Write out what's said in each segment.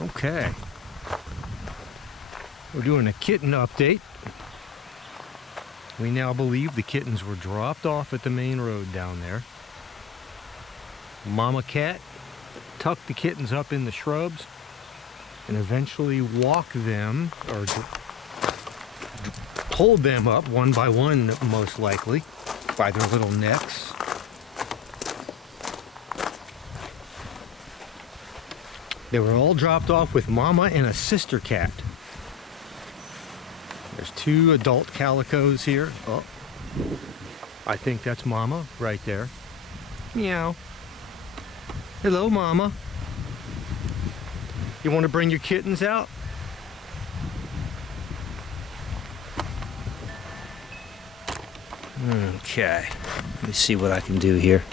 Okay. We're doing a kitten update. We now believe the kittens were dropped off at the main road down there. Mama cat tucked the kittens up in the shrubs and eventually walked them, or pulled them up one by one, most likely, by their little necks. They were all dropped off with Mama and a sister cat. There's 2 adult calicos here. Oh, I think that's Mama right there. Meow. Hello, Mama. You want to bring your kittens out? Okay. Let me see what I can do here.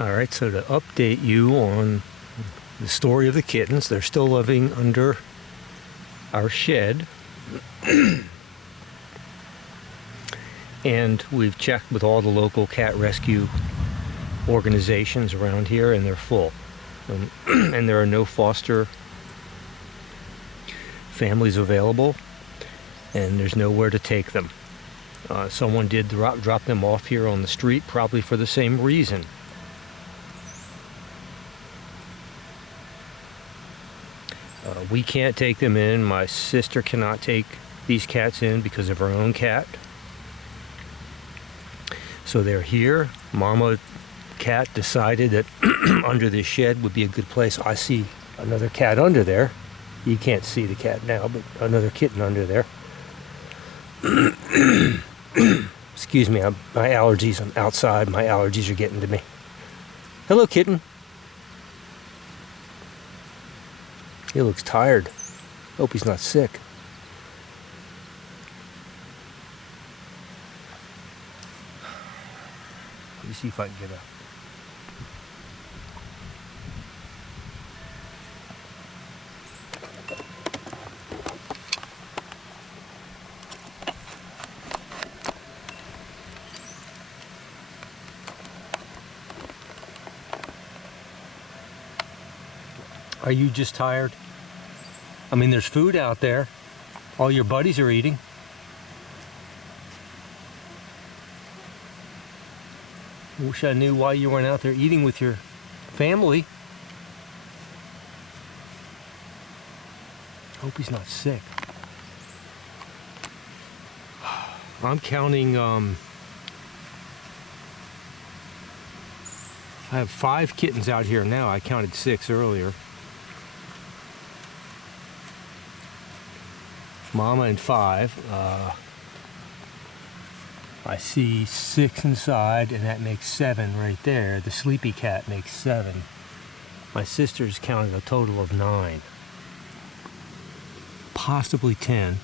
Alright, so to update you on the story of the kittens, they're still living under our shed. And we've checked with all the local cat rescue organizations around here, and they're full. And there are no foster families available, and there's nowhere to take them. Someone did drop them off here on the street, probably for the same reason. We can't take them in. My sister cannot take these cats in because of her own cat. So they're here. Mama cat decided that under this shed would be a good place. I see another cat under there. You can't see the cat now, but another kitten under there. Excuse me, my allergies, I'm outside. My allergies are getting to me. Hello, kitten. He looks tired. Hope he's not sick. Let me see if I can get a... Are you just tired? I mean, there's food out there. All your buddies are eating. Wish I knew why you weren't out there eating with your family. Hope he's not sick. I'm counting, I have 5 kittens out here now. I counted 6 earlier. Mama and 5. I see 6 inside, and that makes 7 right there. The sleepy cat makes 7. My sister's counted a total of 9. Possibly 10.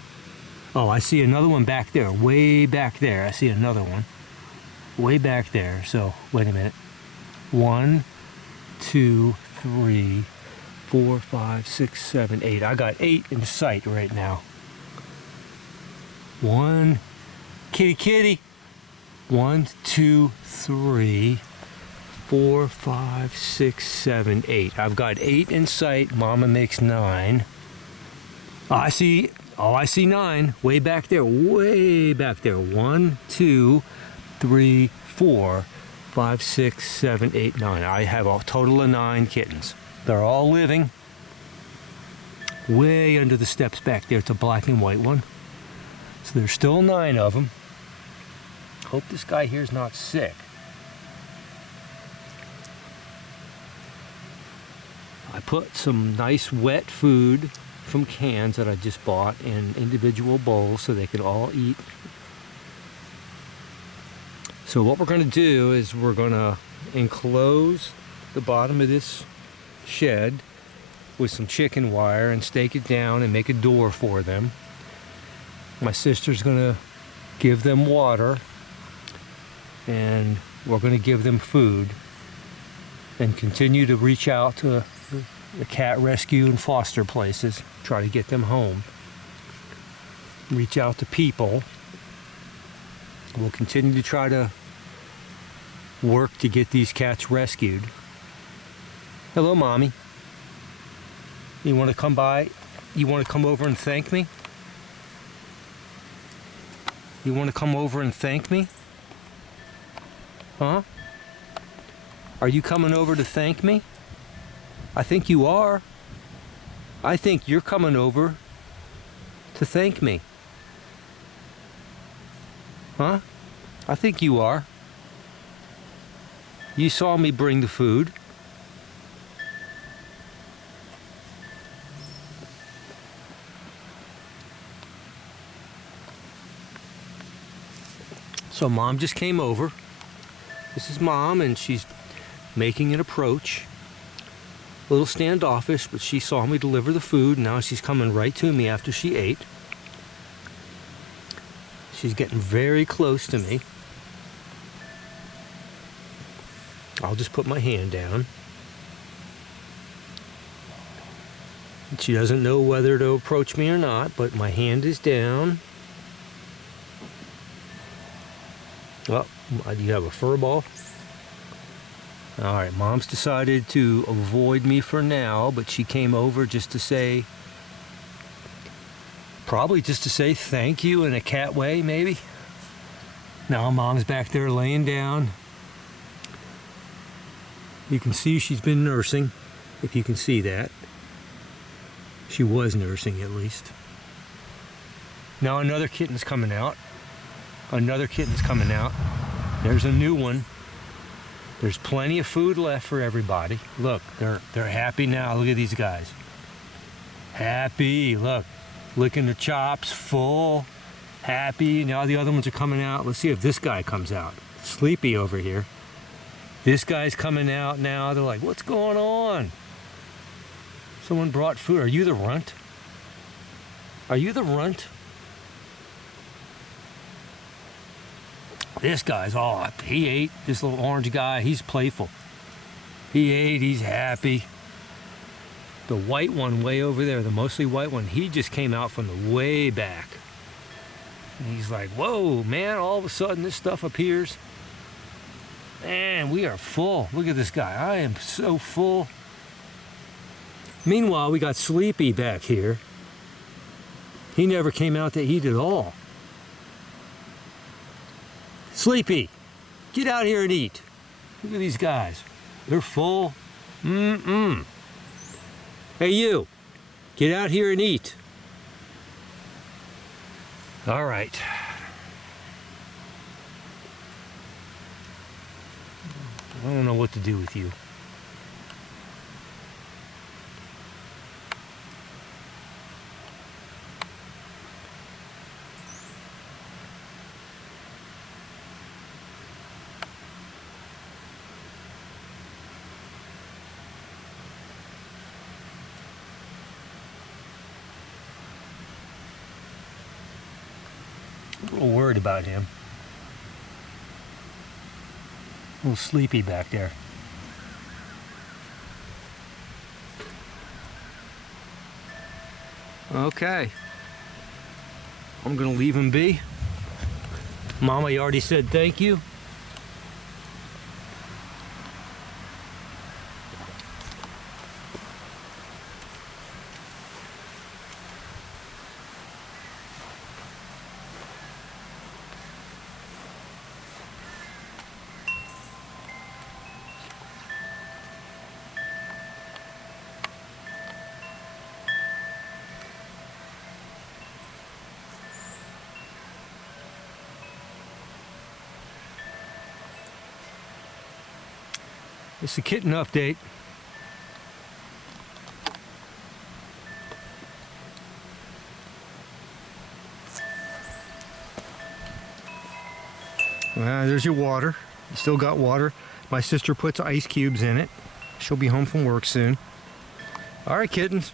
Oh, I see another one back there, way back there. I see another one way back there. So, wait a minute. 1, 2, 3, 4, 5, 6, 7, 8. I got 8 in sight right now. 1, kitty. 1, 2, 3, 4, 5, 6, 7, 8. I've got 8 in sight. Mama makes 9. I see 9. Way back there. 1, 2, 3, 4, 5, 6, 7, 8, 9. I have a total of 9 kittens. They're all living. Way under the steps back there. It's a black and white one. So there's still 9 of them. Hope this guy here's not sick. I put some nice wet food from cans that I just bought in individual bowls so they could all eat. So what we're going to do is we're going to enclose the bottom of this shed with some chicken wire and stake it down and make a door for them. My sister's going to give them water, and we're going to give them food and continue to reach out to the cat rescue and foster places, try to get them home. Reach out to people. We'll continue to try to work to get these cats rescued. Hello, Mommy. You want to come by? You want to come over and thank me? You want to come over and thank me? Huh? Are you coming over to thank me? I think you are. I think you're coming over to thank me. Huh? I think you are. You saw me bring the food. So Mom just came over. This is Mom, and she's making an approach. A little standoffish, but she saw me deliver the food. Now she's coming right to me after she ate. She's getting very close to me. I'll just put my hand down. She doesn't know whether to approach me or not, but my hand is down. Well, do you have a fur ball? All right, Mom's decided to avoid me for now, but she came over just to say, probably just to say thank you in a cat way, maybe. Now Mom's back there laying down. You can see she's been nursing, if you can see that. She was nursing, at least. Now another kitten's coming out. Another kitten's coming out. There's a new one. There's plenty of food left for everybody. Look, they're happy now. Look at these guys. Happy, look. Licking their chops, full, happy. Now the other ones are coming out. Let's see if this guy comes out. Sleepy over here. This guy's coming out now. They're like, what's going on? Someone brought food. Are you the runt? Are you the runt? This guy's he ate. This little orange guy, he's playful. He ate, he's happy. The white one way over there, the mostly white one, he just came out from the way back. And he's like, whoa, man, all of a sudden this stuff appears. Man, we are full. Look at this guy. I am so full. Meanwhile, we got Sleepy back here. He never came out to eat at all. Sleepy, get out here and eat. Look at these guys. They're full. Hey, you, get out here and eat. All right. I don't know what to do with you. A little worried about him. A little sleepy back there. Okay. I'm gonna leave him be. Mama, you already said thank you. It's a kitten update. There's your water. You still got water. My sister puts ice cubes in it. She'll be home from work soon. All right, kittens.